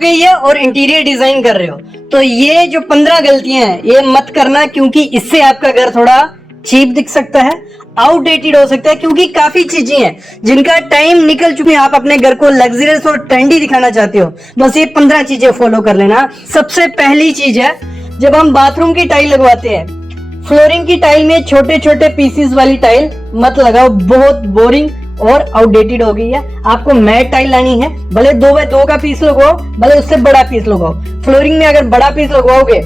गई है और इंटीरियर डिजाइन कर रहे हो तो ये जो 15 गलतियां हैं ये मत करना, क्योंकि इससे आपका घर थोड़ा चीप दिख सकता है, आउटडेटेड हो सकता है, क्योंकि काफी चीजें हैं जिनका टाइम निकल चुके हैं। आप अपने घर को लग्जरियस और ट्रेंडी दिखाना चाहते हो, बस ये 15 चीजें फॉलो कर लेना। सबसे पहली चीज है, जब हम बाथरूम की टाइल लगवाते हैं, फ्लोरिंग की टाइल में छोटे छोटे पीसेस वाली टाइल मत लगाओ, बहुत बोरिंग और आउटडेटेड हो गई है। आपको मैट टाइल लानी है, भले 2x2 का पीस लगाओ, भले उससे बड़ा पीस लगाओ। फ्लोरिंग में अगर बड़ा पीस लगवाओगे,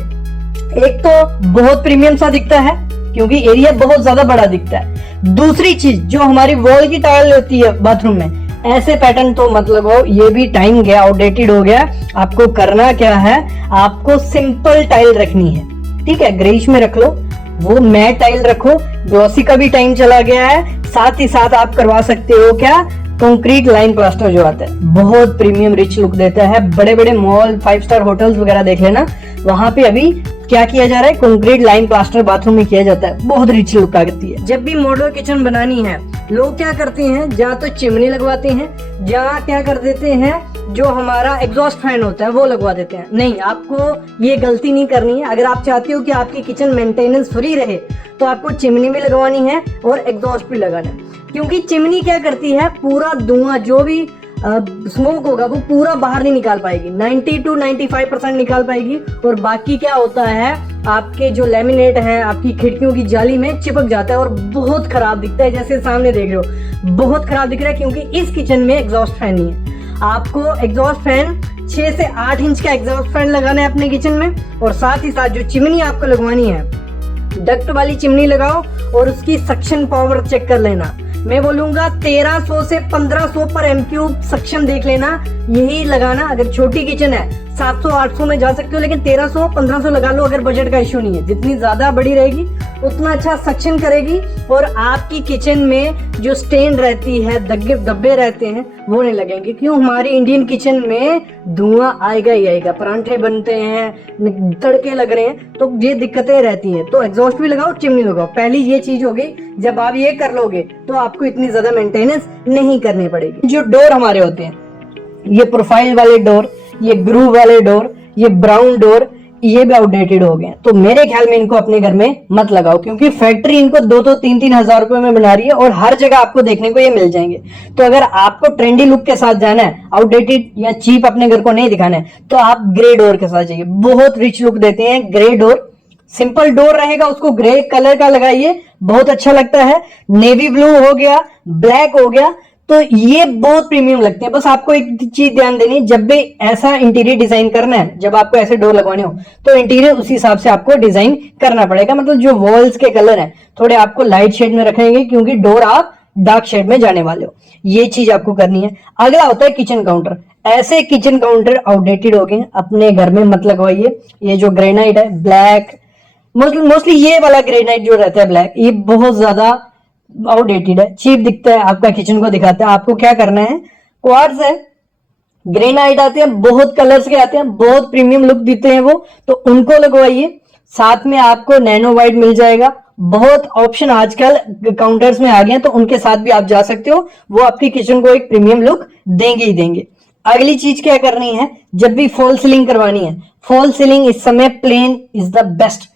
एक तो बहुत प्रीमियम सा दिखता है क्योंकि एरिया बहुत ज्यादा बड़ा दिखता है। दूसरी चीज, जो हमारी वॉल की टाइल होती है बाथरूम में, ऐसे पैटर्न तो मत लगाओ, ये भी टाइम गया, आउटडेटेड हो गया। आपको करना क्या है, आपको सिंपल टाइल रखनी है, ठीक है, ग्रेइश में रख लो, वो मैट टाइल रखो। ग्लॉसी का भी टाइम चला गया है। साथ ही साथ आप करवा सकते हो क्या, कंक्रीट लाइन प्लास्टर जो आता है, बहुत प्रीमियम रिच लुक देता है। बड़े बड़े मॉल, 5 स्टार होटल्स वगैरह देख लेना, वहां पे अभी क्या किया जा रहा है, कंक्रीट लाइन प्लास्टर बाथरूम में किया जाता है, बहुत रिच लुक आती है। जब भी मॉडल किचन बनानी है, लोग क्या करते हैं, जहाँ तो चिमनी लगवाते हैं, जहाँ क्या कर देते हैं, जो हमारा एग्जॉस्ट फैन होता है वो लगवा देते हैं। नहीं, आपको ये गलती नहीं करनी है। अगर आप चाहते हो कि आपकी किचन मेंटेनेंस फ्री रहे तो आपको चिमनी भी लगवानी है और एग्जॉस्ट भी लगाना है, क्योंकि चिमनी क्या करती है, पूरा धुआं जो भी स्मोक होगा वो पूरा बाहर नहीं निकाल पाएगी, 90 to 95% निकाल पाएगी, और बाकी क्या होता है, आपके जो लेमिनेट है आपकी खिड़कियों की जाली में चिपक जाता है और बहुत खराब दिखता है। जैसे सामने देख रहे हो, बहुत खराब दिख रहा है, क्योंकि इस किचन में एग्जॉस्ट फैन नहीं है। आपको एग्जॉस्ट फैन 6 से 8 इंच का एग्जॉस्ट फैन लगाना है अपने किचन में, और साथ ही साथ जो चिमनी आपको लगवानी है, डक्ट वाली चिमनी लगाओ और उसकी सक्शन पावर चेक कर लेना। मैं बोलूंगा 1300 से 1500 पर एमक्यूब सक्शन देख लेना, यही लगाना। अगर छोटी किचन है 700-800 में जा सकते हो, लेकिन 1300-1500 लगा लो अगर बजट का इश्यू नहीं है। जितनी ज्यादा बड़ी रहेगी उतना अच्छा सक्शन करेगी, और आपकी किचन में जो स्टेन रहती है, धब्बे रहते हैं, वो नहीं लगेंगे। क्यों, हमारी इंडियन किचन में धुआं आएगा ही आएगा, परांठे बनते हैं, तड़के लग रहे हैं, तो ये दिक्कतें रहती हैं। तो एग्जॉस्ट भी लगाओ, चिमनी लगाओ, पहली ये चीज हो गई। जब आप ये कर लोगे तो आपको इतनी ज्यादा मेंटेनेंस नहीं करनी पड़ेगी। जो डोर हमारे होते हैं, ये प्रोफाइल वाले डोर, ये ग्रूव वाले डोर, ये ब्राउन डोर, ये भी आउटडेटेड हो गए, तो मेरे ख्याल में इनको अपने घर में मत लगाओ, क्योंकि फैक्ट्री इनको 2-3 हजार रुपए में बना रही है और हर जगह आपको देखने को ये मिल जाएंगे। तो अगर आपको ट्रेंडी लुक के साथ जाना है, आउटडेटेड या चीप अपने घर को नहीं दिखाना है, तो आप ग्रे डोर के साथ जाइए, बहुत रिच लुक देते हैं ग्रे डोर। सिंपल डोर रहेगा, उसको ग्रे कलर का लगाइए, बहुत अच्छा लगता है। नेवी ब्लू हो गया, ब्लैक हो गया, तो ये बहुत प्रीमियम लगते हैं। बस आपको एक चीज ध्यान देनी है, जब भी ऐसा इंटीरियर डिजाइन करना है, जब आपको ऐसे डोर लगवाने हो, तो इंटीरियर उसी हिसाब से आपको डिजाइन करना पड़ेगा। मतलब जो वॉल्स के कलर हैं थोड़े आपको लाइट शेड में रखेंगे, क्योंकि डोर आप डार्क शेड में जाने वाले हो, ये चीज आपको करनी है। अगला होता है किचन काउंटर। ऐसे किचन काउंटर आउटडेटेड हो गए, अपने घर में मत लगवाइए। ये जो ग्रेनाइट है, ब्लैक, मोस्टली ये वाला ग्रेनाइट जो रहता है ब्लैक, ये बहुत ज्यादा आउटडेटेड है, चीप दिखता है, आपका किचन को दिखाता है। आपको क्या करना है, क्वार्ट्ज है, ग्रेनाइट आते हैं, बहुत कलर्स के आते हैं, बहुत प्रीमियम लुक देते हैं वो, तो उनको लगवाइए। साथ में आपको नैनो वाइट मिल जाएगा, बहुत ऑप्शन आजकल काउंटर्स में आ गए हैं, तो उनके साथ भी आप जा सकते हो, वो आपकी किचन को एक प्रीमियम लुक देंगे ही देंगे। अगली चीज क्या करनी है, जब भी फॉल सीलिंग करवानी है, फॉल सीलिंग इस समय plain is the best.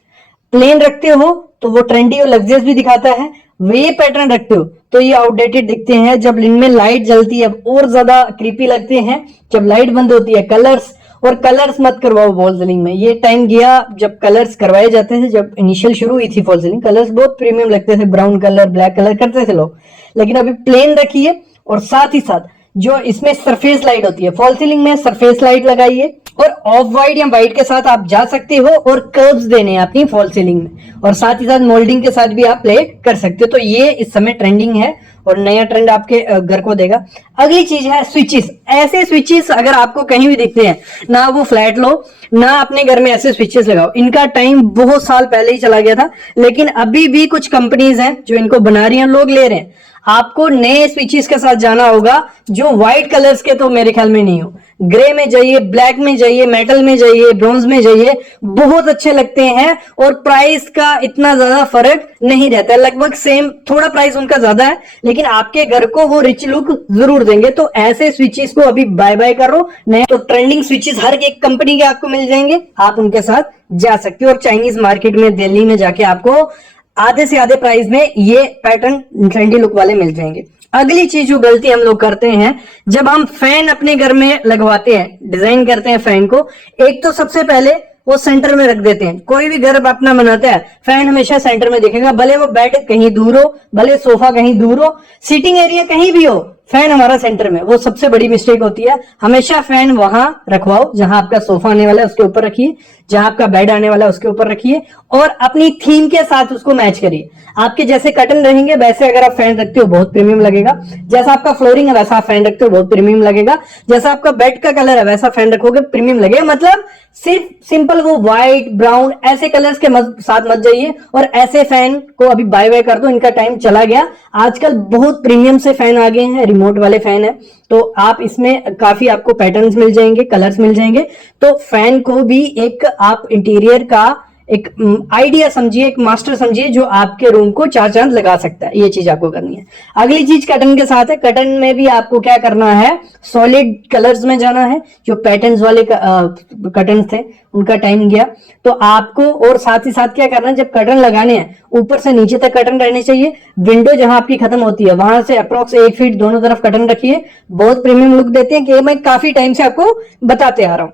Plain रखते हो तो वो ट्रेंडी और लग्जरियस भी दिखाता है, वे पैटर्न रखते हो तो ये आउटडेटेड दिखते हैं। जब इनमें लाइट जलती है और ज्यादा क्रीपी लगते हैं, जब लाइट बंद होती है। कलर्स, और कलर्स मत करवाओ वॉल सीलिंग में, ये टाइम गया जब कलर्स करवाए जाते थे। जब इनिशियल शुरू हुई थी फॉल सीलिंग, कलर्स बहुत प्रीमियम लगते थे, ब्राउन कलर, ब्लैक कलर करते थे लोग, लेकिन अभी प्लेन रखिए। और साथ ही साथ जो इसमें सरफेस लाइट होती है, फॉल सीलिंग में सरफेस लाइट लगाइए, और ऑफ वाइट या वाइट के साथ आप जा सकते हो, और कर्व्स देने हैं अपनी फॉल सीलिंग में, और साथ ही साथ मोल्डिंग के साथ भी आप प्ले कर सकते हो। तो ये इस समय ट्रेंडिंग है और नया ट्रेंड आपके घर को देगा। अगली चीज है स्विचेस। ऐसे स्विचेस अगर आपको कहीं भी दिखते हैं ना, वो फ्लैट लो ना अपने घर में ऐसे स्विचेस लगाओ। इनका टाइम बहुत साल पहले ही चला गया था, लेकिन अभी भी कुछ कंपनीज हैं जो इनको बना रही हैं, लोग ले रहे हैं। आपको नए स्विचेस के साथ जाना होगा, जो व्हाइट कलर्स के तो मेरे ख्याल में नहीं हो, ग्रे में जाइए, ब्लैक में जाइए, मेटल में जाइए, ब्रॉन्ज में जाइए, बहुत अच्छे लगते हैं। और प्राइस का इतना ज्यादा फर्क नहीं रहता है, लगभग सेम, थोड़ा प्राइस उनका ज्यादा है लेकिन आपके घर को वो रिच लुक जरूर देंगे। तो ऐसे स्विचेस को अभी बाय बाय करो। नए तो ट्रेंडिंग स्विचेस हर एक कंपनी के आपको मिल जाएंगे, आप उनके साथ जा सकते हो। और चाइनीज मार्केट में दिल्ली में जाके आपको आधे से आधे प्राइस में ये पैटर्न ट्रेंडी लुक वाले मिल जाएंगे। अगली चीज जो गलती हम लोग करते हैं, जब हम फैन अपने घर में लगवाते हैं, डिजाइन करते हैं फैन को, एक तो सबसे पहले वो सेंटर में रख देते हैं। कोई भी घर अपना बनाता है, फैन हमेशा सेंटर में दिखेगा, भले वो बेड कहीं दूर हो, भले सोफा कहीं दूर हो, सीटिंग एरिया कहीं भी हो, फैन हमारा सेंटर में। वो सबसे बड़ी मिस्टेक होती है। हमेशा फैन वहां रखवाओ जहां आपका सोफा आने वाला है उसके ऊपर रखिए, जहां आपका बेड आने वाला है उसके ऊपर रखिए, और अपनी थीम के साथ उसको मैच करिए। आपके जैसे कर्टन रहेंगे वैसे अगर आप फैन रखते हो बहुत प्रीमियम लगेगा। जैसा आपका फ्लोरिंग है वैसा आप फैन रखते हो बहुत प्रीमियम लगेगा। जैसा आपका बेड का कलर है वैसा फैन रखोगे प्रीमियम लगेगा। मतलब सिर्फ सिंपल वो व्हाइट ब्राउन ऐसे कलर्स के साथ मत जाइए और ऐसे फैन को अभी बाय बाय कर दो, इनका टाइम चला गया। आजकल बहुत प्रीमियम से फैन आ गए हैं, रिमोट वाले फैन है, तो आप इसमें काफी आपको पैटर्न्स मिल जाएंगे, कलर्स मिल जाएंगे। तो फैन को भी एक आप इंटीरियर का एक आइडिया समझिए, एक मास्टर समझिए जो आपके रूम को चार चांद लगा सकता है। ये चीज आपको करनी है। अगली चीज कर्टन के साथ है। कर्टन में भी आपको क्या करना है, सॉलिड कलर्स में जाना है। जो पैटर्न्स वाले कर्टन थे उनका टाइम गया, तो आपको और साथ ही साथ क्या करना है, जब कर्टन लगाने हैं ऊपर से नीचे तक कर्टन रहने चाहिए। विंडो जहां आपकी खत्म होती है वहां से अप्रोक्स 1 फीट दोनों तरफ कर्टन रखिए, बहुत प्रीमियम लुक देते हैं, कि मैं काफी टाइम से आपको बताते आ रहा हूं।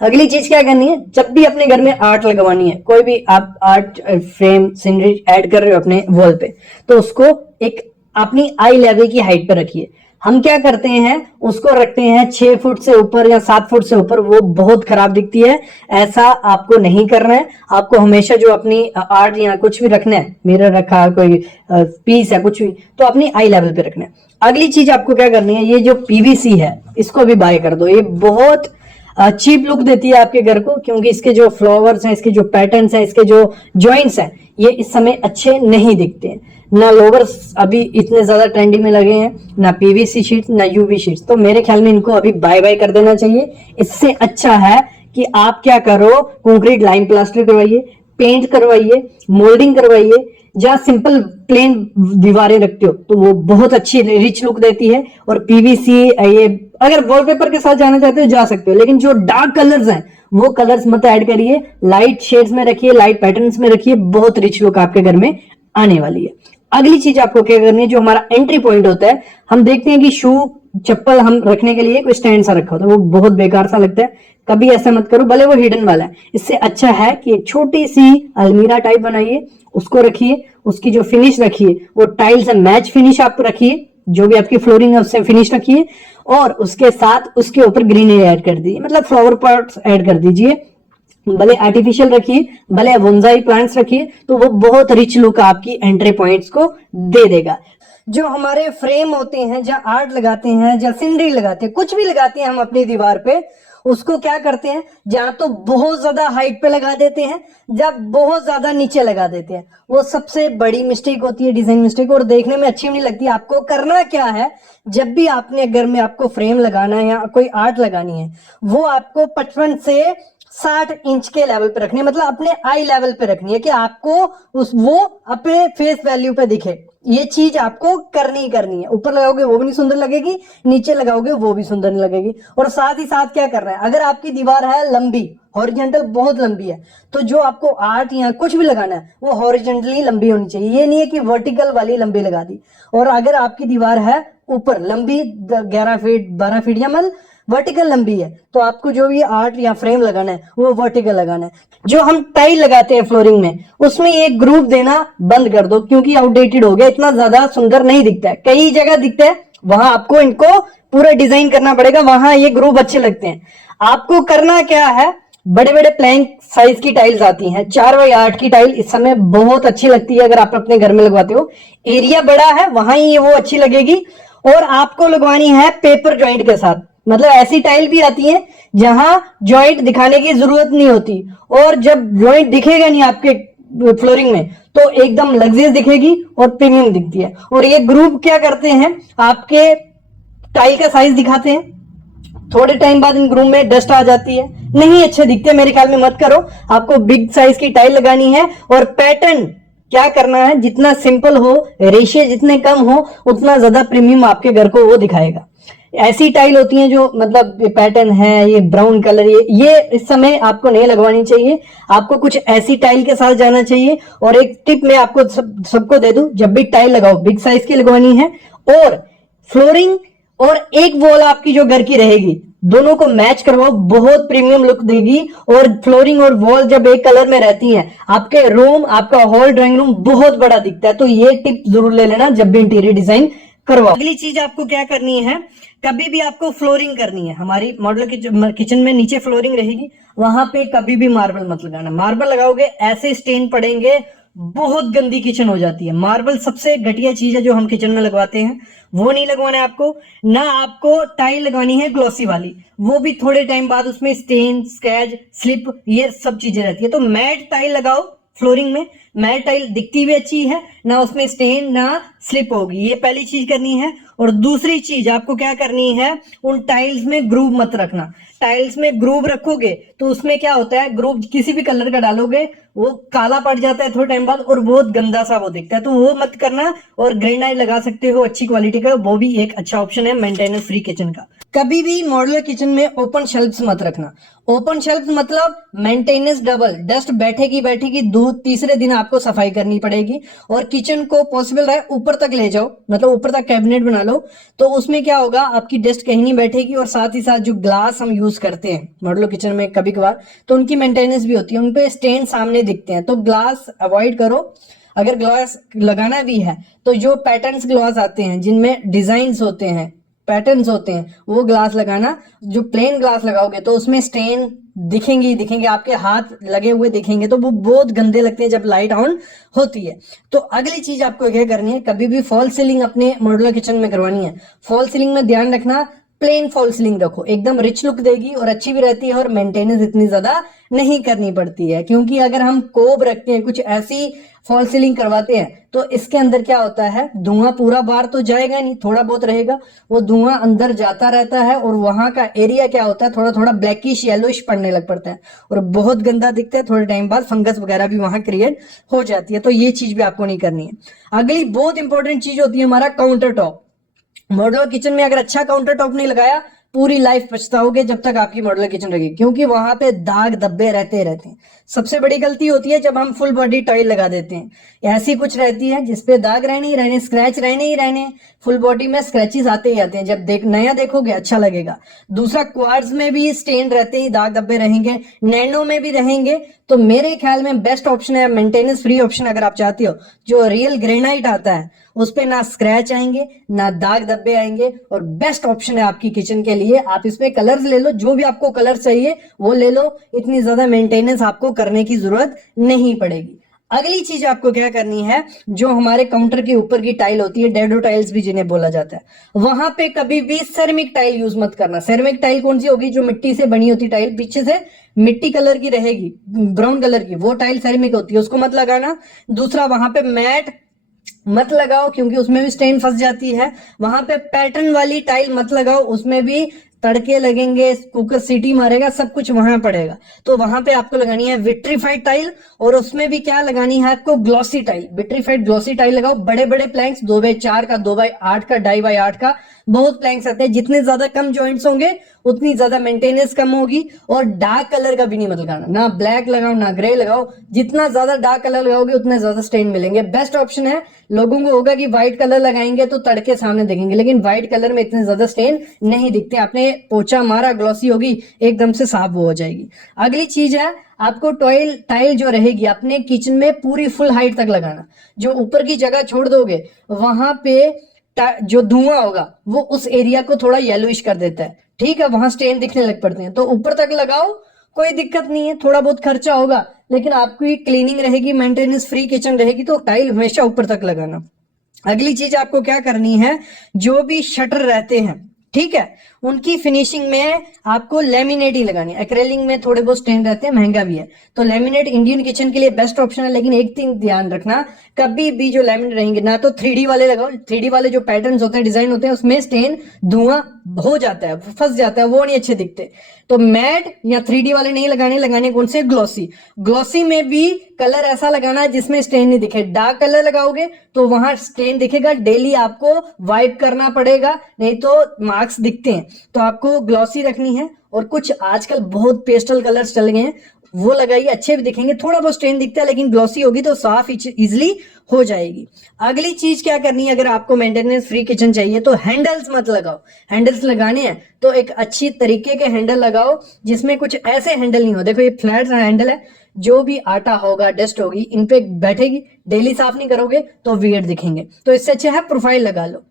अगली चीज क्या करनी है, जब भी अपने घर में आर्ट लगवानी है, कोई भी आप आर्ट फ्रेम सीनरी ऐड कर रहे हो अपने वॉल पे, तो उसको एक अपनी आई लेवल की हाइट पर रखिए। हम क्या करते हैं, उसको रखते हैं 6 फुट से ऊपर या 7 फुट से ऊपर, वो बहुत खराब दिखती है। ऐसा आपको नहीं करना है। आपको हमेशा जो अपनी आर्ट या कुछ भी रखना है, मिरर रखा, कोई पीस है, कुछ भी, तो अपनी आई लेवल पे रखना है। अगली चीज आपको क्या करनी है, ये जो पीवीसी है इसको भी बाय कर दो। ये बहुत चीप लुक देती है आपके घर को, क्योंकि इसके जो फ्लावर्स हैं, इसके जो पैटर्न्स हैं, इसके जो जॉइंट्स हैं, ये इस समय अच्छे नहीं दिखते हैं। ना लोवर्स अभी इतने ज्यादा ट्रेंडिंग में लगे हैं, ना पीवीसी शीट्स, ना यूवी शीट्स। तो मेरे ख्याल में इनको अभी बाय बाय कर देना चाहिए। इससे अच्छा है कि आप क्या करो, कंक्रीट लाइम प्लास्टर करवाइए, पेंट करवाइए, मोल्डिंग करवाइए। जहां सिंपल प्लेन दीवारें रखते हो तो वो बहुत अच्छी रिच लुक देती है। और पीवीसी, ये अगर वॉलपेपर के साथ जाना चाहते हो जा सकते हो, लेकिन जो डार्क कलर्स हैं वो कलर्स मत ऐड करिए, लाइट शेड्स में रखिए, लाइट पैटर्न्स में रखिए, बहुत रिच लुक आपके घर में आने वाली है। अगली चीज आपको क्या करनी है, जो हमारा एंट्री पॉइंट होता है, हम देखते हैं कि शू चप्पल हम रखने के लिए कोई स्टैंड सा रखा होता है, वो बहुत बेकार सा लगता है। कभी ऐसा मत करो, भले वो हिडन वाला है। इससे अच्छा है कि एक छोटी सी अलमीरा टाइप बनाइए, उसको रखिए, उसकी जो फिनिश रखिए वो टाइल से मैच फिनिश आप रखिए, जो भी आपकी फ्लोरिंग है उससे फिनिश रखिए, और उसके साथ उसके ऊपर ग्रीनरी ऐड कर दीजिए, मतलब फ्लावर पॉट्स ऐड कर दीजिए। भले आर्टिफिशियल रखिए, भले बोनसाई प्लांट्स रखिए, तो वो बहुत रिच लुक आपकी एंट्री पॉइंट्स को दे देगा। जो हमारे फ्रेम होते हैं, जहाँ आर्ट लगाते हैं, जहाँ सीनरी लगाते हैं, कुछ भी लगाते हैं हम अपनी दीवार पे, उसको क्या करते हैं, जहां तो बहुत ज्यादा हाइट पे लगा देते हैं, जब बहुत ज्यादा नीचे लगा देते हैं। वो सबसे बड़ी मिस्टेक होती है, डिजाइन मिस्टेक, और देखने में अच्छी भी नहीं लगती। आपको करना क्या है, जब भी आपने घर में आपको फ्रेम लगाना है या कोई आर्ट लगानी है, वो आपको 55 से 60 इंच के लेवल पे रखनी है, मतलब अपने आई लेवल पे रखनी है, कि आपको वो अपने फेस वैल्यू पे दिखे। ये चीज आपको करनी ही करनी है। ऊपर लगाओगे वो भी नहीं सुंदर लगेगी, नीचे लगाओगे वो भी सुंदर नहीं लगेगी। और साथ ही साथ क्या करना है, अगर आपकी दीवार है लंबी, हॉरिजॉन्टल बहुत लंबी है, तो जो आपको आर्ट या कुछ भी लगाना है वो हॉरिजॉन्टली लंबी होनी चाहिए। ये नहीं है कि वर्टिकल वाली लंबी लगा दी। और अगर आपकी दीवार है ऊपर लंबी 11 फीट 12 फीट या मतलब वर्टिकल लंबी है, तो आपको जो भी आर्ट या फ्रेम लगाना है वो वर्टिकल लगाना है। जो हम टाइल लगाते हैं फ्लोरिंग में, उसमें एक ग्रुप देना बंद कर दो, क्योंकि आउटडेटेड हो गया, इतना ज्यादा सुंदर नहीं दिखता है। कई जगह दिखता है, वहां आपको इनको पूरा डिजाइन करना पड़ेगा, वहां ये ग्रुप अच्छे लगते हैं। आपको करना क्या है, बड़े बड़े प्लैंक साइज की टाइल्स आती हैं, 4x8 की टाइल इस समय बहुत अच्छी लगती है। अगर आप अपने घर में लगवाते हो, एरिया बड़ा है, वहां ही वो अच्छी लगेगी। और आपको लगवानी है पेपर जॉइंट के साथ, मतलब ऐसी टाइल भी आती है जहां जॉइंट दिखाने की जरूरत नहीं होती, और जब जॉइंट दिखेगा नहीं आपके फ्लोरिंग में तो एकदम लग्जरियस दिखेगी और प्रीमियम दिखती है। और ये ग्रुप क्या करते हैं, आपके टाइल का साइज दिखाते हैं, थोड़े टाइम बाद इन रूम में डस्ट आ जाती है, नहीं अच्छे दिखते, मेरे ख्याल में मत करो। आपको बिग साइज की टाइल लगानी है और पैटर्न क्या करना है, जितना सिंपल हो, रेशियो जितने कम हो, उतना ज्यादा प्रीमियम आपके घर को वो दिखाएगा। ऐसी टाइल होती है जो मतलब पैटर्न है, ये ब्राउन कलर, ये इस समय आपको नहीं लगवानी चाहिए। आपको कुछ ऐसी टाइल के साथ जाना चाहिए। और एक टिप मैं आपको सबको दे दूं, जब भी टाइल लगाओ बिग साइज की लगवानी है। और फ्लोरिंग और एक वॉल आपकी जो घर की रहेगी, दोनों को मैच करवाओ, बहुत प्रीमियम लुक देगी। और फ्लोरिंग और वॉल जब एक कलर में रहती हैं, आपके रूम, आपका हॉल, ड्राइंग रूम बहुत बड़ा दिखता है। तो ये टिप जरूर ले लेना जब भी इंटीरियर डिजाइन करवाओ। अगली चीज आपको क्या करनी है, कभी भी आपको फ्लोरिंग करनी है, हमारी मॉडल किचन में नीचे फ्लोरिंग रहेगी, वहां पे कभी भी मार्बल मत लगाना। मार्बल लगाओगे ऐसे स्टेन पड़ेंगे, बहुत गंदी किचन हो जाती है। मार्बल सबसे घटिया चीज है जो हम किचन में लगवाते हैं, वो नहीं लगवाना है आपको। ना आपको टाइल लगवानी है ग्लॉसी वाली, वो भी थोड़े टाइम बाद उसमें स्टेन, स्क्रैच, स्लिप, ये सब चीजें रहती है। तो मैट टाइल लगाओ फ्लोरिंग में। मैट टाइल दिखती भी अच्छी है, ना उसमें स्टेन ना स्लिप होगी, ये पहली चीज करनी है। और दूसरी चीज आपको क्या करनी है, उन टाइल्स में ग्रूव मत रखना। टाइल्स में ग्रूव रखोगे तो उसमें क्या होता है, ग्रूव किसी भी कलर का डालोगे वो काला पड़ जाता है थोड़े टाइम बाद और बहुत गंदा सा वो दिखता है, तो वो मत करना। और ग्रेनाइट लगा सकते हो अच्छी क्वालिटी का, वो भी एक अच्छा ऑप्शन है मेंटेनेंस फ्री किचन का। कभी भी मॉड्यूलर किचन में ओपन शेल्फ्स मत रखना। ओपन शेल्फ मतलब मेंटेनेंस डबल, डस्ट बैठेगी बैठेगी, तीसरे दिन आपको सफाई करनी पड़ेगी। और किचन को पॉसिबल रहे ऊपर तक ले जाओ, मतलब ऊपर तक कैबिनेट बना लो, तो उसमें क्या होगा, आपकी डस्ट कहीं नहीं बैठेगी। और साथ ही साथ जो ग्लास हम यूज करते हैं मॉड्यूलर किचन में कभी कभार, तो उनकी मेंटेनेंस भी होती है, उनपे स्टेन सामने दिखते हैं, तो ग्लास अवॉइड करो। अगर ग्लास लगाना भी है तो जो पैटर्न्स ग्लास आते हैं, जिनमें डिजाइन होते हैं, पैटर्न्स होते हैं, वो ग्लास लगाना। जो प्लेन ग्लास लगाओगे तो उसमें स्टेन दिखेंगे ही दिखेंगे, आपके हाथ लगे हुए दिखेंगे, तो वो बहुत गंदे लगते हैं जब लाइट ऑन होती है। तो अगली चीज आपको क्या करनी है, कभी भी फॉल सीलिंग अपने मॉड्यूलर किचन में करवानी है, फॉल सीलिंग में ध्यान रखना प्लेन फॉल सीलिंग रखो, एकदम रिच लुक देगी और अच्छी भी रहती है और मेंटेनेंस इतनी ज्यादा नहीं करनी पड़ती है। क्योंकि अगर हम कोब रखते हैं, कुछ ऐसी फॉल सीलिंग करवाते हैं, तो इसके अंदर क्या होता है, धुआं पूरा बाहर तो जाएगा नहीं, थोड़ा बहुत रहेगा, वो धुआं अंदर जाता रहता है और वहां का एरिया क्या होता है, थोड़ा थोड़ा ब्लैकिश येलोइश पड़ने लग पड़ता है और बहुत गंदा दिखता है। थोड़े टाइम बाद फंगस वगैरह भी वहां क्रिएट हो जाती है, तो ये चीज भी आपको नहीं करनी है। अगली बहुत इंपॉर्टेंट चीज होती है हमारा काउंटर टॉप। मॉड्यूलर किचन में अगर अच्छा काउंटर टॉप नहीं लगाया, पूरी लाइफ पछताओगे जब तक आपकी मॉड्यूलर किचन रहेगी, क्योंकि वहां पे दाग धब्बे रहते रहते हैं। सबसे बड़ी गलती होती है जब हम फुल बॉडी टाइल लगा देते हैं, ऐसी कुछ रहती है जिसपे दाग रहने ही रहने, स्क्रैच रहने ही रहने, फुल बॉडी में स्क्रैचेस आते ही आते हैं। जब नया देखोगे अच्छा लगेगा। दूसरा, क्वार्ट्ज में भी स्टेन रहते ही दाग धब्बे रहेंगे, नैनो में भी रहेंगे। तो मेरे ख्याल में बेस्ट ऑप्शन है, मेंटेनेंस फ्री ऑप्शन अगर आप चाहते हो, जो रियल ग्रेनाइट आता है, उस पे ना स्क्रैच आएंगे ना दाग धब्बे आएंगे और बेस्ट ऑप्शन है आपकी किचन के लिए। आप इसमें कलर्स ले लो, जो भी आपको कलर चाहिए वो ले लो, इतनी ज्यादा मेंटेनेंस आपको करने की जरूरत नहीं पड़ेगी। अगली चीज आपको क्या करनी है, जो हमारे काउंटर के ऊपर की टाइल होती है, डेडो टाइल्स भी जिन्हें बोला जाता है, वहां पे कभी भी सेरेमिक टाइल यूज मत करना। सेरेमिक टाइल कौन सी होगी, जो मिट्टी से बनी होती टाइल, पीछे से मिट्टी कलर की रहेगी, ब्राउन कलर की, वो टाइल सेरेमिक होती है, उसको मत लगाना। दूसरा, वहां पे मैट मत लगाओ क्योंकि उसमें भी स्टेन फंस जाती है। वहां पे पैटर्न वाली टाइल मत लगाओ, उसमें भी तड़के लगेंगे, कुकर सीटी मारेगा, सब कुछ वहां पड़ेगा। तो वहां पे आपको लगानी है विट्रीफाइड टाइल, और उसमें भी क्या लगानी है आपको, glossy tile, vitrified glossy tile लगाओ। बड़े बड़े प्लैंक्स, 2x4 का, 2x8 का, 2x8 का, बहुत प्लैंक्स आते हैं। जितने ज्यादा कम जॉइंट्स होंगे उतनी ज्यादा मेंटेनेंस कम होगी। और डार्क कलर का भी नहीं मत लगाना, ना ब्लैक लगाओ ना ग्रे लगाओ, जितना ज्यादा डार्क कलर लगाओगे उतने ज्यादा स्टेन मिलेंगे। बेस्ट ऑप्शन है, लोगों को होगा कि व्हाइट कलर लगाएंगे तो तड़के सामने दिखेंगे, लेकिन व्हाइट कलर में इतने ज्यादा स्टेन नहीं दिखते। आपने पोछा मारा, ग्लॉसी होगी, एकदम से साफ वो हो जाएगी। अगली चीज है, आपको टाइल जो रहेगी अपने किचन में पूरी फुल हाइट तक लगाना। जो ऊपर की जगह छोड़ दोगे वहां पे जो धुआं होगा वो उस एरिया को थोड़ा येलोइश कर देता है, ठीक है, वहां स्टेन दिखने लग पड़ते हैं। तो ऊपर तक लगाओ, कोई दिक्कत नहीं है, थोड़ा बहुत खर्चा होगा लेकिन आपकी क्लीनिंग रहेगी, मेंटेनेंस फ्री किचन रहेगी, तो टाइल हमेशा ऊपर तक लगाना। अगली चीज आपको क्या करनी है, जो भी शटर रहते हैं ठीक है। उनकी फिनिशिंग में आपको लेमिनेट ही लगानी है, एक्रेलिक में थोड़े बहुत स्टेन रहते हैं, महंगा भी है, तो लेमिनेट इंडियन किचन के लिए बेस्ट ऑप्शन है। लेकिन एक थिंग ध्यान रखना, कभी भी जो लेमिनेट रहेंगे ना तो 3D वाले लगाओ, 3D वाले जो पैटर्न्स होते हैं, डिजाइन होते हैं, उसमें स्टेन धुआं हो जाता है, फंस जाता है, वो नहीं अच्छे दिखते। तो मैट या 3D वाले नहीं लगाने, लगाने कौन से, ग्लॉसी। ग्लॉसी में भी कलर ऐसा लगाना है जिसमें स्टेन नहीं दिखे। डार्क कलर लगाओगे तो वहां स्टेन दिखेगा, डेली आपको वाइप करना पड़ेगा, नहीं तो मार्क्स दिखते हैं। तो आपको ग्लॉसी रखनी है। और कुछ आजकल बहुत पेस्टल कलर्स चल गए हैं, वो लगाइए, अच्छे भी दिखेंगे, थोड़ा बहुत स्टेन दिखता है, लेकिन ग्लॉसी होगी तो साफ इजिली हो जाएगी। अगली चीज क्या करनी है, अगर आपको मेंटेनेंस फ्री किचन चाहिए तो हैंडल्स मत लगाओ। हैंडल्स लगाने हैं तो एक अच्छी तरीके के हैंडल लगाओ, जिसमें कुछ ऐसे हैंडल नहीं हो, देखो ये फ्लैट हैंडल है, जो भी आटा होगा, डस्ट होगी, इन पे बैठेगी, डेली साफ नहीं करोगे तो वियर्ड दिखेंगे। तो इससे अच्छा है प्रोफाइल लगा लो,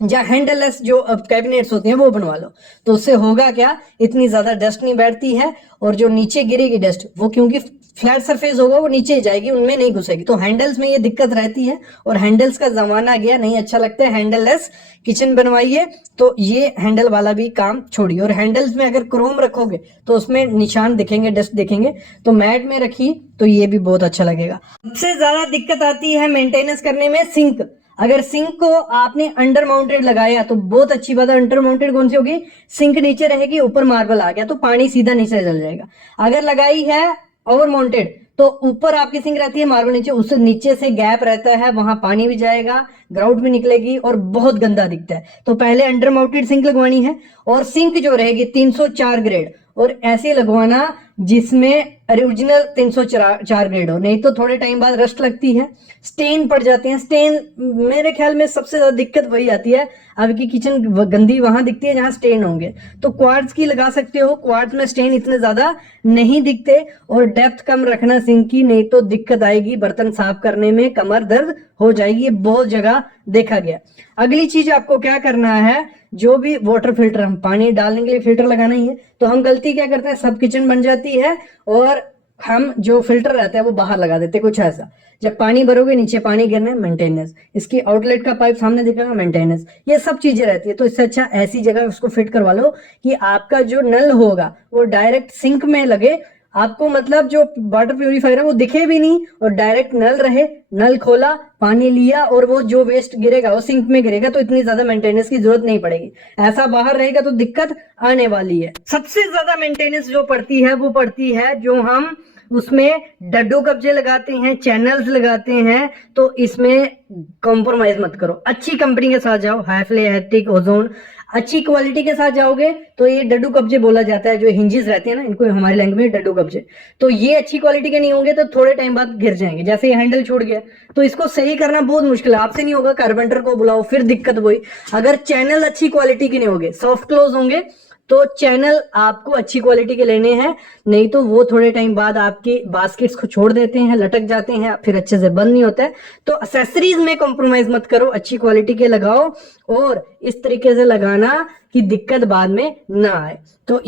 या हैंडललेस जो कैबिनेट्स होती हैं वो बनवा लो। तो उससे होगा क्या, इतनी ज्यादा डस्ट नहीं बैठती है, और जो नीचे गिरेगी डस्ट वो क्योंकि फ्लैट सरफेस होगा वो नीचे जाएगी, उनमें नहीं घुसेगी। तो हैंडल्स में ये दिक्कत रहती है, और हैंडल्स का जमाना गया, नहीं अच्छा लगता है, हैंडललेस किचन बनवाइए। तो ये हैंडल वाला भी काम छोड़िए। और हैंडल्स में अगर क्रोम रखोगे तो उसमें निशान दिखेंगे, डस्ट दिखेंगे, तो मैट में रखिए तो ये भी बहुत अच्छा लगेगा। सबसे ज्यादा दिक्कत आती है मेंटेनेंस करने में सिंक। अगर सिंक को आपने अंडर माउंटेड लगाया तो बहुत अच्छी बात है। अंडर माउंटेड कौन सी होगी, सिंक नीचे रहेगी, ऊपर मार्बल आ गया तो पानी सीधा नीचे चल जाएगा। अगर लगाई है ओवर माउंटेड तो ऊपर आपकी सिंक रहती है, मार्बल नीचे, उससे नीचे से गैप रहता है, वहां पानी भी जाएगा, ग्राउट भी निकलेगी और बहुत गंदा दिखता है। तो पहले अंडर माउंटेड सिंक लगवानी है, और सिंक जो रहेगी 304 ग्रेड, और ऐसे लगवाना जिसमें ओरिजिनल 304 ग्रेड हो, नहीं तो थोड़े टाइम बाद रस्ट लगती है, स्टेन पड़ जाते हैं। स्टेन मेरे ख्याल में सबसे ज्यादा दिक्कत वही आती है, आपकी किचन गंदी वहां दिखती है जहां स्टेन होंगे। तो क्वार्ट्ज की लगा सकते हो, क्वार्ट्ज में स्टेन इतने ज्यादा नहीं दिखते, और डेप्थ कम रखना सिंक की, नहीं तो दिक्कत आएगी बर्तन साफ करने में, कमर दर्द हो जाएगी, ये बहुत जगह देखा गया। अगली चीज आपको क्या करना है, जो भी वाटर फिल्टर, हम पानी डालने के लिए फिल्टर लगाना ही है, तो हम गलती क्या करते हैं, सब किचन बन जाती है और हम जो फिल्टर रहता है वो बाहर लगा देते हैं, कुछ ऐसा। जब पानी भरोगे नीचे पानी गिरना है, मेंटेनेंस, इसकी आउटलेट का पाइप सामने दिखेगा, मेंटेनेंस, ये सब चीजें रहती है। तो इससे अच्छा ऐसी जगह उसको फिट करवा लो कि आपका जो नल होगा वो डायरेक्ट सिंक में लगे, आपको मतलब जो वाटर प्यूरिफायर है वो दिखे भी नहीं, और डायरेक्ट नल रहे, नल खोला, पानी लिया, और वो जो वेस्ट गिरेगा वो सिंक में गिरेगा, तो इतनी ज्यादा मेंटेनेंस की जरूरत नहीं पड़ेगी। ऐसा बाहर रहेगा तो दिक्कत आने वाली है। सबसे ज्यादा मेंटेनेंस जो पड़ती है वो पड़ती है जो हम उसमें डड्डू कब्जे लगाते हैं, चैनल्स लगाते हैं, तो इसमें कॉम्प्रोमाइज मत करो, अच्छी कंपनी के साथ जाओ, हैफले, हैटिक, ओजोन, अच्छी क्वालिटी के साथ जाओगे तो ये डड्डू कब्जे बोला जाता है, जो हिंजेस रहते हैं ना, इनको हमारी लैंग्वेज में डड्डू कब्जे। तो ये अच्छी क्वालिटी के नहीं होंगे तो थोड़े टाइम बाद गिर जाएंगे, जैसे ये हैंडल छूट गया, तो इसको सही करना बहुत मुश्किल है, आपसे नहीं होगा, कारपेंटर को बुलाओ, फिर दिक्कत वही। अगर चैनल अच्छी क्वालिटी के नहीं होंगे, सॉफ्ट क्लोज होंगे, तो चैनल आपको अच्छी क्वालिटी के लेने हैं, नहीं तो वो थोड़े टाइम बाद आपकी बास्केट्स को छोड़ देते हैं, लटक जाते हैं, फिर अच्छे से बंद नहीं होता है। तो एक्सेसरीज में कॉम्प्रोमाइज मत करो, अच्छी क्वालिटी के लगाओ, और इस तरीके से लगाना कि दिक्कत बाद में ना आए। तो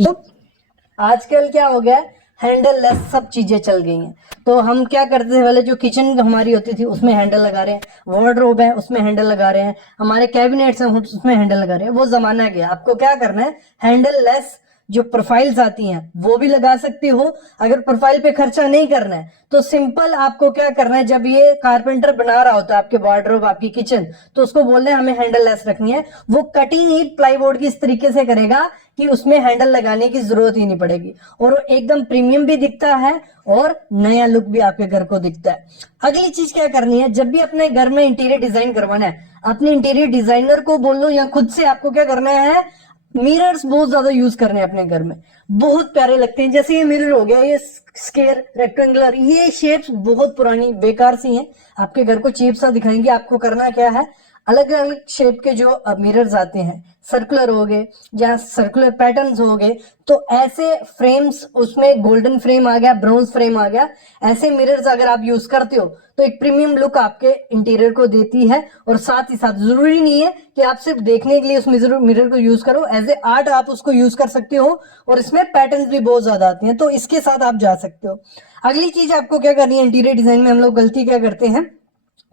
आजकल क्या हो गया, हैंडल लेस सब चीजें चल गई हैं। तो हम क्या करते थे, पहले जो किचन हमारी होती थी उसमें हैंडल लगा रहे हैं, वार्डरोब है उसमें हैंडल लगा रहे हैं, हमारे कैबिनेट्स हैं उसमें हैंडल लगा रहे हैं, वो जमाना गया। आपको क्या करना है, हैंडल लेस जो प्रोफाइल्स आती हैं वो भी लगा सकते हो। अगर प्रोफाइल पे खर्चा नहीं करना है तो सिंपल आपको क्या करना है, जब ये कारपेंटर बना रहा होता है आपके वार्डरोब, आपकी किचन, तो उसको बोलना है हमें हैंडल लेस रखनी है, वो कटिंग ही प्लाईवुड की इस तरीके से करेगा कि उसमें हैंडल लगाने की जरूरत ही नहीं पड़ेगी, और वो एकदम प्रीमियम भी दिखता है और नया लुक भी आपके घर को दिखता है। अगली चीज क्या करनी है, जब भी अपने घर में इंटीरियर डिजाइन करवाना है, अपने इंटीरियर डिजाइनर को बोल लो या खुद से आपको क्या करना है, मिरर्स बहुत ज्यादा यूज करने अपने घर में, बहुत प्यारे लगते हैं। जैसे ये मिरर हो गया, ये स्क्वायर, रेक्टेंगुलर, ये शेप्स बहुत पुरानी बेकार सी हैं, आपके घर को चीप सा दिखाएंगे। आपको करना क्या है, अलग अलग शेप के जो मिरर्स आते हैं, सर्कुलर हो गए या सर्कुलर पैटर्न्स हो गए, तो ऐसे फ्रेम्स, उसमें गोल्डन फ्रेम आ गया, ब्रॉन्ज फ्रेम आ गया, ऐसे मिरर्स अगर आप यूज करते हो तो एक प्रीमियम लुक आपके इंटीरियर को देती है। और साथ ही साथ जरूरी नहीं है कि आप सिर्फ देखने के लिए उस मिरर को यूज करो, एज ए आर्ट आप उसको यूज कर सकते हो, और इसमें पैटर्न्स भी बहुत ज्यादा आते हैं, तो इसके साथ आप जा सकते हो। अगली चीज आपको क्या करनी है, इंटीरियर डिजाइन में हम लोग गलती क्या करते हैं,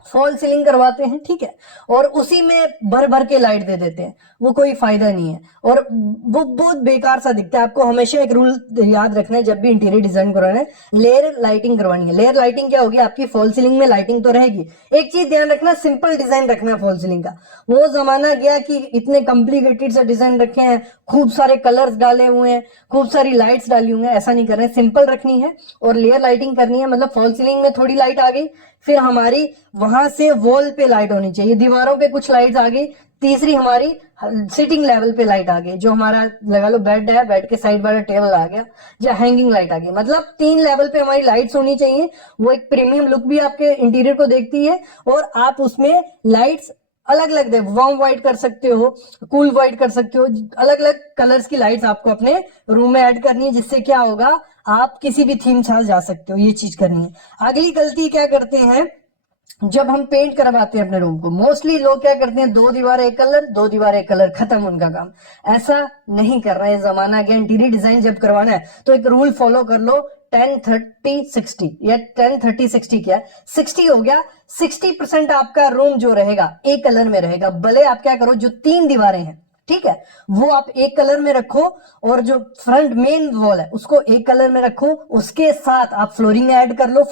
फॉल सीलिंग करवाते हैं, ठीक है, और उसी में भर भर के लाइट दे देते हैं, वो कोई फायदा नहीं है और वो बहुत बेकार सा दिखता है। आपको हमेशा एक रूल याद रखना है जब भी इंटीरियर डिजाइन करवाना है, लेयर लाइटिंग करवानी है। लेयर लाइटिंग क्या होगी, आपकी फॉल सीलिंग में लाइटिंग तो रहेगी, एक चीज ध्यान रखना, सिंपल डिजाइन रखना है फॉल सीलिंग का। वो जमाना गया कि इतने कॉम्प्लिकेटेड से डिजाइन रखे हैं, खूब सारे कलर्स डाले हुए हैं, खूब सारी लाइट्स डाली हुई हैं, ऐसा नहीं करना है, सिंपल रखनी है और लेयर लाइटिंग करनी है। मतलब फॉल सीलिंग में थोड़ी लाइट आ गई, फिर हमारी वहां से वॉल पे लाइट होनी चाहिए, दीवारों पे कुछ लाइट्स आ गई, तीसरी हमारी सिटिंग लेवल पे लाइट आ गई, जो हमारा लगा लो बेड है, बेड के साइड वाला टेबल आ गया, या हैंगिंग लाइट आ गई। मतलब 3 लेवल पे हमारी लाइट्स होनी चाहिए। वो एक प्रीमियम लुक भी आपके इंटीरियर को देखती है और आप उसमें लाइट्स अलग अलग दे, वार्म व्हाइट कर सकते हो, कूल व्हाइट कर सकते हो, अलग अलग कलर्स की लाइट्स आपको अपने रूम में ऐड करनी है, जिससे क्या होगा, आप किसी भी थीम साथ जा सकते हो। ये चीज करनी है। अगली गलती क्या करते हैं, जब हम पेंट करवाते हैं अपने रूम को, मोस्टली लोग क्या करते हैं, 2 दीवार एक कलर, 2 दीवार एक कलर, खत्म उनका काम। ऐसा नहीं करना है, जमाना गया। इंटीरियर डिजाइन जब करवाना है तो एक रूल फॉलो कर लो, 10-30-60 या 10-30-60 क्या 60 हो गया। 60% आपका रूम जो रहेगा एक कलर में रहेगा। भले आप क्या करो, जो 3 दीवारें हैं, ठीक है, वो आप एक कलर में रखो और जो फ्रंट मेन वॉल है उसको एक कलर में रखो, उसके साथ आप फ्लोरिंग ऐड कर लो।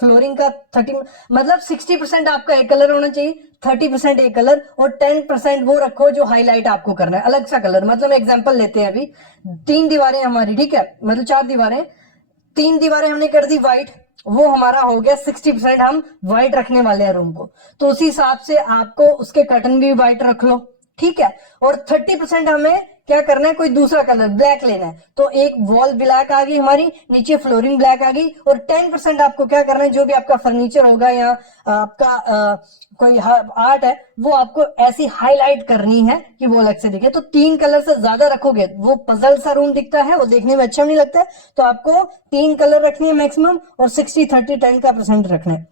फ्लोरिंग का 30 मतलब 60% आपका एक कलर होना चाहिए, 30% एक कलर और 10% वो रखो जो हाईलाइट आपको करना है, अलग सा कलर। मतलब एग्जांपल लेते हैं, अभी 3 दीवारें हमारी, ठीक है, मतलब 4 दीवारें, 3 दीवारें हमने कर दी व्हाइट, वो हमारा हो गया 60%, हम व्हाइट रखने वाले हैं रूम को, तो उसी हिसाब से आपको उसके कर्टन भी व्हाइट रख लो, ठीक है। और 30% हमें क्या करना है, कोई दूसरा कलर ब्लैक लेना है, तो एक वॉल ब्लैक आ गई हमारी, नीचे फ्लोरिंग ब्लैक आ गई, और 10% आपको क्या करना है, जो भी आपका फर्नीचर होगा या आपका कोई आर्ट है, वो आपको ऐसी हाईलाइट करनी है कि वो अलग से दिखे। तो 3 कलर से ज्यादा रखोगे वो पजल सा रूम दिखता है, वो देखने में अच्छा नहीं लगता है। तो आपको 3 कलर रखनी है मैक्सिमम और 60-30-10 का परसेंट रखना है।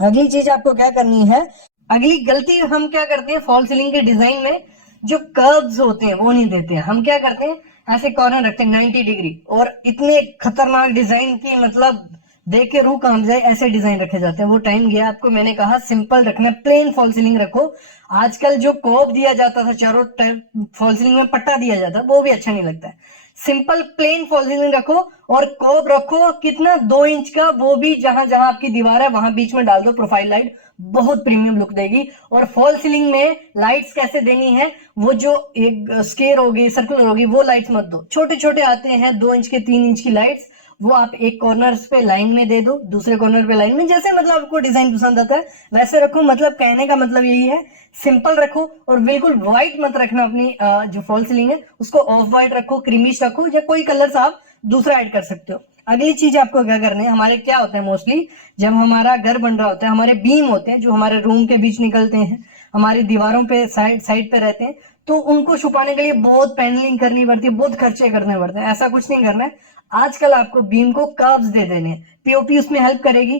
अगली चीज आपको क्या करनी है, अगली गलती हम क्या करते हैं फॉल सीलिंग के डिजाइन में, जो कर्व्स होते हैं वो नहीं देते हैं। हम क्या करते हैं, ऐसे कॉर्नर रखते हैं 90 डिग्री, और इतने खतरनाक डिजाइन की, मतलब देख के रूह कांप जाए ऐसे डिजाइन रखे जाते हैं। वो टाइम गया। आपको मैंने कहा सिंपल रखना, प्लेन फॉल सीलिंग रखो। आजकल जो कोब दिया जाता था, चारों टाइप फॉल सीलिंग में पट्टा दिया जाता, वो भी अच्छा नहीं लगता है। सिंपल प्लेन फॉल सीलिंग रखो और कोब रखो कितना, 2 इंच का, वो भी जहां जहां आपकी दीवार है वहां बीच में डाल दो प्रोफाइल लाइट, बहुत प्रीमियम लुक देगी। और फॉल सीलिंग में लाइट्स कैसे देनी है, वो जो एक स्केयर होगी, सर्कुलर होगी, वो लाइट्स मत दो, छोटे छोटे आते हैं 2 इंच के, 3 इंच की लाइट्स, वो आप एक कॉर्नर पे लाइन में दे दो, दूसरे कॉर्नर पे लाइन में, जैसे मतलब आपको डिजाइन पसंद आता है वैसे रखो। मतलब कहने का मतलब यही है, सिंपल रखो और बिल्कुल व्हाइट मत रखना। अपनी जो फॉल सीलिंग है उसको ऑफ व्हाइट रखो, क्रीमिश रखो, या कोई कलर आप दूसरा ऐड कर सकते हो। अगली चीज आपको क्या करना है, हमारे क्या होता है मोस्टली, जब हमारा घर बन रहा होता है, हमारे बीम होते हैं जो हमारे रूम के बीच निकलते हैं, हमारी दीवारों पे साइड साइड पे रहते हैं, तो उनको छुपाने के लिए बहुत पैनलिंग करनी पड़ती है, बहुत खर्चे करने पड़ते हैं। ऐसा कुछ नहीं करना है। आजकल आपको बीम को कर्व्स दे देने हैं, पीओपी उसमें हेल्प करेगी,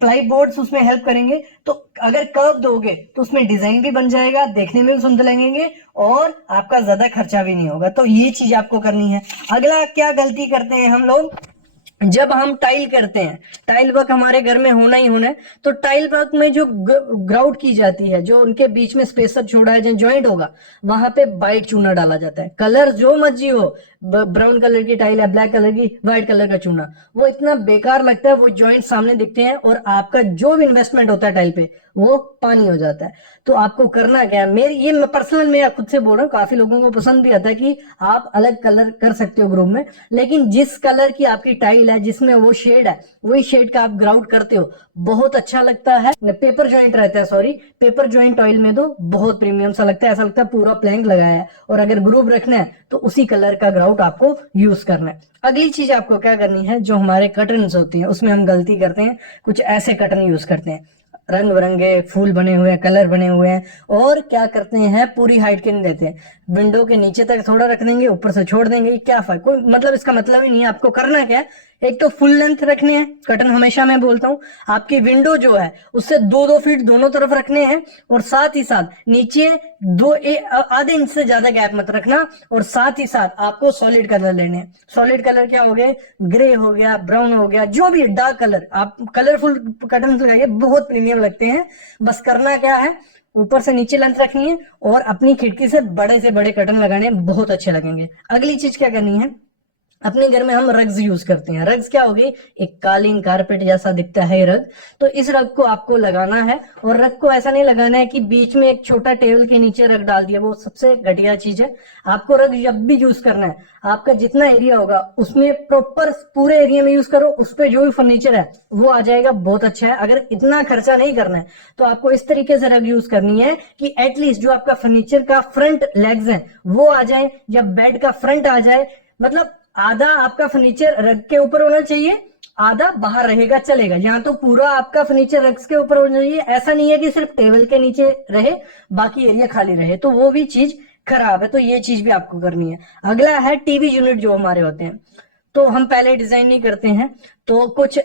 प्लाई बोर्ड्स उसमें हेल्प करेंगे। तो अगर कर्व दोगे तो उसमें डिजाइन भी बन जाएगा, देखने में भी सुंदर लगेंगे और आपका ज्यादा खर्चा भी नहीं होगा। तो ये चीज आपको करनी है। अगला क्या गलती करते हैं हम लोग, जब हम टाइल करते हैं, टाइल वर्क हमारे घर में होना ही होना है, तो टाइल वर्क में जो ग्राउट की जाती है, जो उनके बीच में स्पेसर छोड़ा है, जो जॉइंट होगा, वहां पे वाइट चूना डाला जाता है। कलर जो मर्जी हो, ब्राउन कलर की टाइल है, ब्लैक कलर की, व्हाइट कलर का चूना, वो इतना बेकार लगता है, वो जॉइंट सामने दिखते हैं और आपका जो भी इन्वेस्टमेंट होता है टाइल पे वो पानी हो जाता है। तो आपको करना क्या है, मेरी ये पर्सनल मैं खुद से बोल रहा हूँ, काफी लोगों को पसंद भी आता है कि आप अलग कलर कर सकते हो ग्रुप में, लेकिन जिस कलर की आपकी टाइल है, जिसमें वो शेड है, वही शेड का आप ग्राउट करते हो, बहुत अच्छा लगता है। पेपर जॉइंट रहता है, सॉरी, पेपर जॉइंट ऑयल में तो बहुत प्रीमियम सा लगता है, ऐसा लगता है पूरा प्लैंक लगाया है। और अगर ग्रुप रखना है तो उसी कलर का ग्राउट आपको यूज करना है। अगली चीज आपको क्या करनी है, जो हमारे कर्टन्स होती हैं उसमें हम गलती करते हैं, कुछ ऐसे कर्टन यूज करते हैं, रंग बिरंगे फूल बने हुए हैं, कलर बने हुए हैं, और क्या करते हैं, पूरी हाइट के नहीं देते हैं, विंडो के नीचे तक थोड़ा रख देंगे, ऊपर से छोड़ देंगे। क्या फर्क, कोई मतलब इसका मतलब ही नहीं है। आपको करना क्या है, एक तो फुल लेंथ रखने हैं कर्टन, हमेशा मैं बोलता हूँ आपकी विंडो जो है उससे 2-2 फीट दोनों तरफ रखने हैं, और साथ ही साथ नीचे आधे इंच से ज्यादा गैप मत रखना, और साथ ही साथ आपको सॉलिड कलर लेने हैं। सॉलिड कलर क्या हो गए, ग्रे हो गया, ब्राउन हो गया, जो भी डार्क कलर, आप कलरफुल कर्टन लगाइए, बहुत प्रीमियम लगते हैं। बस करना क्या है, ऊपर से नीचे लेंथ रखनी है और अपनी खिड़की से बड़े कर्टन लगाने, बहुत अच्छे लगेंगे। अगली चीज क्या करनी है, अपने घर में हम रग्स यूज करते हैं। रग्स क्या होगी, एक कालीन कारपेट जैसा दिखता है रग, तो इस रग को आपको लगाना है, और रग को ऐसा नहीं लगाना है कि बीच में एक छोटा टेबल के नीचे रग डाल दिया, वो सबसे घटिया चीज है। आपको रग जब भी यूज करना है, आपका जितना एरिया होगा उसमें प्रॉपर पूरे एरिया में यूज करो, उस पर जो भी फर्नीचर है वो आ जाएगा, बहुत अच्छा है। अगर इतना खर्चा नहीं करना है तो आपको इस तरीके से रग यूज करनी है कि एटलीस्ट जो आपका फर्नीचर का फ्रंट लेग्स है वो आ जाए, या बेड का फ्रंट आ जाए, मतलब आधा आपका फर्नीचर रग के ऊपर होना चाहिए, आधा बाहर रहेगा चलेगा। यहाँ तो पूरा आपका फर्नीचर रग्स के ऊपर होना चाहिए, ऐसा नहीं है कि सिर्फ टेबल के नीचे रहे बाकी एरिया खाली रहे, तो वो भी चीज खराब है। तो ये चीज भी आपको करनी है। अगला है टीवी यूनिट जो हमारे होते हैं, तो हम पहले डिजाइन नहीं करते हैं, तो कुछ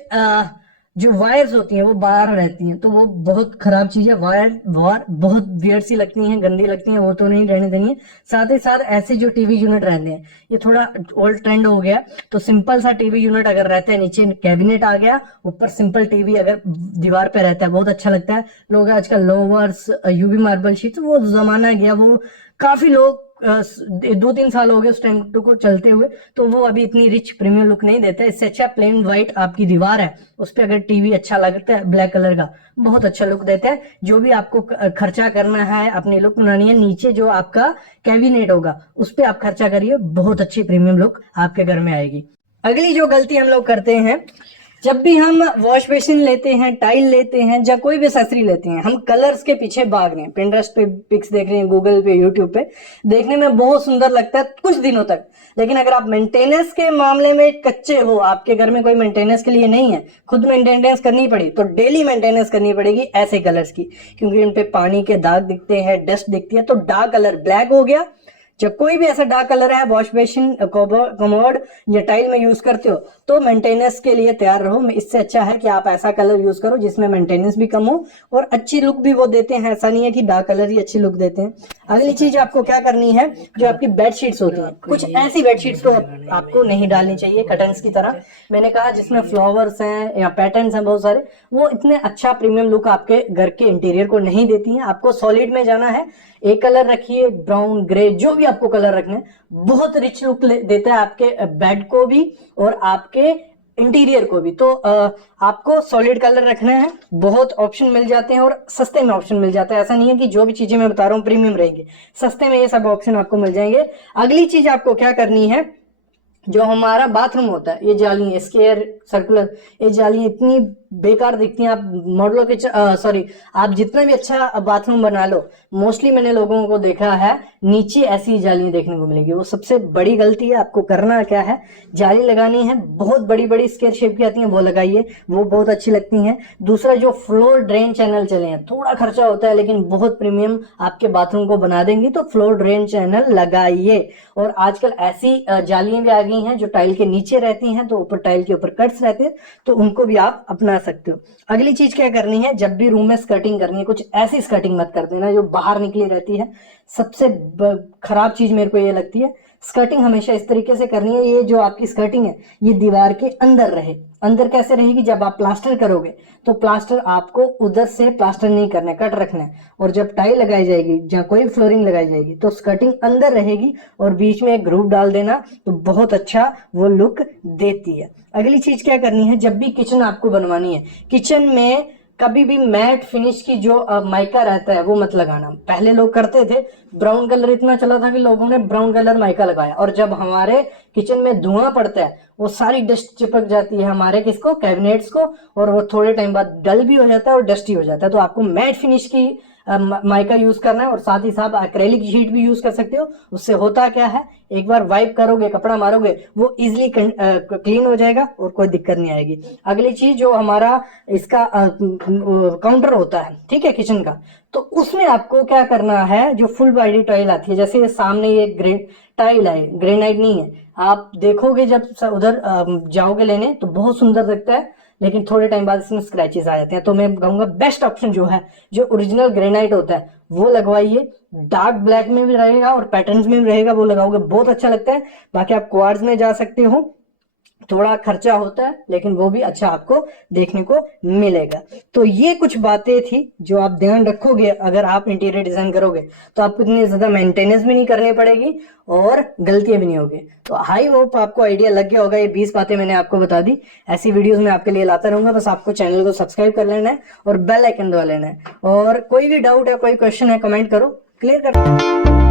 जो वायर्स होती हैं वो बाहर रहती हैं, तो वो बहुत खराब चीज है। वायर बहुत वियर्ड सी लगती हैं, गंदी लगती हैं, वो तो नहीं रहने देनी है। साथ ही साथ ऐसे जो टीवी यूनिट रहते हैं, ये थोड़ा ओल्ड ट्रेंड हो गया, तो सिंपल सा टीवी यूनिट अगर रहता है, नीचे कैबिनेट आ गया, ऊपर सिंपल टीवी अगर दीवार पे रहता है, बहुत अच्छा लगता है। लोग आजकल लोवर्स, यूवी मार्बल शीट, वो जमाना गया, वो काफी लोग 2-3 साल हो गए उस टेंट को चलते हुए, तो वो अभी इतनी रिच प्रीमियम लुक नहीं देता। इससे अच्छा प्लेन व्हाइट आपकी दीवार है, उस पर अगर टीवी अच्छा लगता है ब्लैक कलर का, बहुत अच्छा लुक देता है। जो भी आपको खर्चा करना है, अपनी लुक बनानी है, नीचे जो आपका कैबिनेट होगा उस पर आप खर्चा करिए, बहुत अच्छी प्रीमियम लुक आपके घर में आएगी। अगली जो गलती हम लोग करते हैं, जब भी हम वॉश बेसिन लेते हैं, टाइल लेते हैं, या कोई भी एक्सेसरी लेते हैं, हम कलर्स के पीछे भाग रहे हैं। पिंटरेस्ट पे पिक्स देख रहे हैं, गूगल पे, यूट्यूब पे, देखने में बहुत सुंदर लगता है कुछ दिनों तक, लेकिन अगर आप मेंटेनेंस के मामले में कच्चे हो, आपके घर में कोई मेंटेनेंस के लिए नहीं है, खुद मेंटेनेंस करनी पड़ी, तो डेली मेंटेनेंस करनी पड़ेगी ऐसे कलर्स की, क्योंकि इन पे पानी के दाग दिखते हैं, डस्ट दिखती है। तो डार्क कलर ब्लैक हो गया, जब कोई भी ऐसा डार्क कलर है वॉश बेसिन, कमोड या टाइल में यूज करते हो, तो मेंटेनेंस के लिए तैयार रहो। इससे अच्छा है कि आप ऐसा कलर यूज करो जिसमें मेंटेनेंस भी कम हो और अच्छी लुक भी वो देते हैं। ऐसा नहीं है कि डार्क कलर ही अच्छी लुक देते हैं। अगली चीज आपको क्या करनी है, जो आपकी बेडशीट्स होती हैं, कुछ ऐसी बेडशीट्स तो आपको नहीं डालनी चाहिए कर्टन्स की तरह, मैंने कहा जिसमें फ्लावर्स हैं या पैटर्न्स हैं बहुत सारे, वो इतने अच्छा प्रीमियम लुक आपके घर के इंटीरियर को नहीं देती हैं। आपको सॉलिड में जाना है, एक कलर रखिए, ब्राउन, ग्रे, जो भी आपको कलर रखने, बहुत रिच लुक देता है आपके बेड को भी और आपके इंटीरियर को भी। तो आपको सॉलिड कलर रखना है, बहुत ऑप्शन मिल जाते हैं और सस्ते में ऑप्शन मिल जाता है। ऐसा नहीं है कि जो भी चीजें मैं बता रहा हूँ प्रीमियम रहेंगी, सस्ते में ये सब ऑप्शन आपको मिल जाएंगे। अगली चीज आपको क्या करनी है, जो हमारा बाथरूम होता है, ये जाली स्क्वायर सर्कुलर, ये जाली इतनी बेकार दिखती हैं। आप मॉडलों के सॉरी आप जितना भी अच्छा बाथरूम बना लो, मोस्टली मैंने लोगों को देखा है नीचे ऐसी जालियां देखने को मिलेगी, वो सबसे बड़ी गलती है। आपको करना क्या है, जाली लगानी है, बहुत बड़ी बड़ी स्क्वायर शेप की आती हैं वो लगाइए, वो बहुत अच्छी लगती हैं। दूसरा जो फ्लोर ड्रेन चैनल चले हैं, थोड़ा खर्चा होता है लेकिन बहुत प्रीमियम आपके बाथरूम को बना देंगी, तो फ्लोर ड्रेन चैनल लगाइए। और आजकल ऐसी जालियां भी आ गई हैं जो टाइल के नीचे रहती हैं, तो ऊपर टाइल के ऊपर कट्स रहते हैं, तो उनको भी आप अपना सकते हो। अगली चीज क्या करनी है, जब भी रूम में स्कर्टिंग करनी है, कुछ ऐसी स्कर्टिंग मत कर देना जो बाहर निकली रहती है। सबसे खराब चीज मेरे को ये लगती है, स्कर्टिंग हमेशा इस तरीके से करनी है, ये जो आपकी स्कर्टिंग है ये दीवार के अंदर रहे। अंदर कैसे रहेगी, जब आप प्लास्टर करोगे तो प्लास्टर आपको उधर से प्लास्टर नहीं करना है, कट रखना है, और जब टाइल लगाई जाएगी जहाँ कोई फ्लोरिंग लगाई जाएगी तो स्कर्टिंग अंदर रहेगी और बीच में एक ग्रूव डाल देना, तो बहुत अच्छा वो लुक देती है। अगली चीज क्या करनी है, जब भी किचन आपको बनवानी है, किचन में कभी भी मैट फिनिश की जो माइका रहता है वो मत लगाना। पहले लोग करते थे, ब्राउन कलर इतना चला था कि लोगों ने ब्राउन कलर माइका लगाया, और जब हमारे किचन में धुआं पड़ता है वो सारी डस्ट चिपक जाती है हमारे किसको, कैबिनेट्स को, और वो थोड़े टाइम बाद डल भी हो जाता है और डस्टी हो जाता है। तो आपको मैट फिनिश की माइका यूज करना है, और साथ ही साथ एक्रेलिक शीट भी यूज कर सकते हो। उससे होता क्या है, एक बार वाइप करोगे, कपड़ा मारोगे, वो इजिली क्लीन हो जाएगा और कोई दिक्कत नहीं आएगी। अगली चीज जो हमारा इसका काउंटर होता है, ठीक है, किचन का, तो उसमें आपको क्या करना है, जो फुल बॉडी टाइल आती है, जैसे ये सामने ये ग्रेड टाइल है, ग्रेनाइट नहीं है। आप देखोगे जब उधर जाओगे लेने तो बहुत सुंदर लगता है, लेकिन थोड़े टाइम बाद इसमें स्क्रैचेस आ जाते हैं। तो मैं कहूंगा बेस्ट ऑप्शन जो है, जो ओरिजिनल ग्रेनाइट होता है वो लगवाइए। डार्क ब्लैक में भी रहेगा और पैटर्न्स में भी रहेगा, वो लगाओगे बहुत अच्छा लगता है। बाकी आप क्वार्ट्ज में जा सकते हो, थोड़ा खर्चा होता है लेकिन वो भी अच्छा आपको देखने को मिलेगा। तो ये कुछ बातें थी जो आप ध्यान रखोगे, अगर आप इंटीरियर डिजाइन करोगे तो आपको इतनी ज्यादा मेंटेनेंस भी नहीं करनी पड़ेगी और गलतियां भी नहीं होगी। तो आई होप आपको आइडिया लग गया होगा। ये 20 बातें मैंने आपको बता दी, ऐसी वीडियोस मैं आपके लिए लाता रहूंगा। बस आपको चैनल को सब्सक्राइब कर लेना है और बेल आइकन दबा लेना है। और कोई भी डाउट है, कोई क्वेश्चन है, कमेंट करो, क्लियर कर।